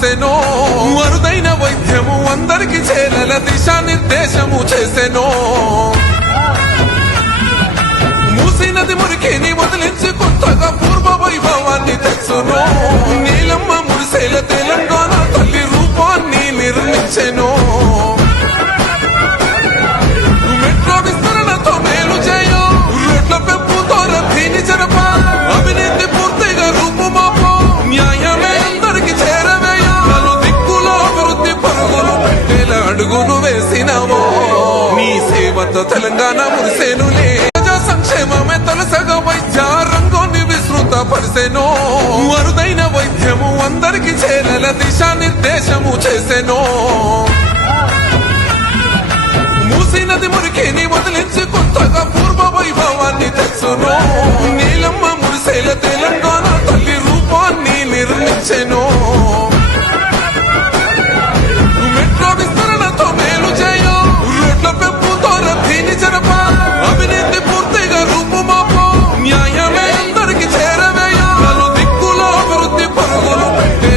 మురిసెనో అరుదైన వైద్యము అందరికి చేరల దిశానిర్దేశము చేసెనో మూసినది మురికిని వదిలించి కొత్తగా పూర్వ వైభవాన్ని తెచ్చునో నీలమ్మ మురిసేల తెలంగాణ తల్లి రూపాన్ని నిర్మించెనో మెట్రో విస్తరణతో మేలు చేయ రోడ్ల పెంపుతో రద్దీని జరప అవినీతి పూర్తిగా రూపుమాపో న్యాయమే అందరికి చేరవేయ నలు దిక్కులో అభివృద్ధి పరుగులు పెట్టేల అడుగును వేసినవో నీ సేవతో తెలంగాణ మురిసేనులే సంక్షేమమే తొలసగా వైద్య రంగాన్ని విస్తృత పరిసెనో అరుదైన వైద్యము అందరికి చేరల దిశానిర్దేశము చేసెనో మూసినది మురికిని వదిలించి కొత్తగా పూర్వ వైభవాన్ని తెచ్చునో నీలమ్మ మురిసేల తెలంగాణ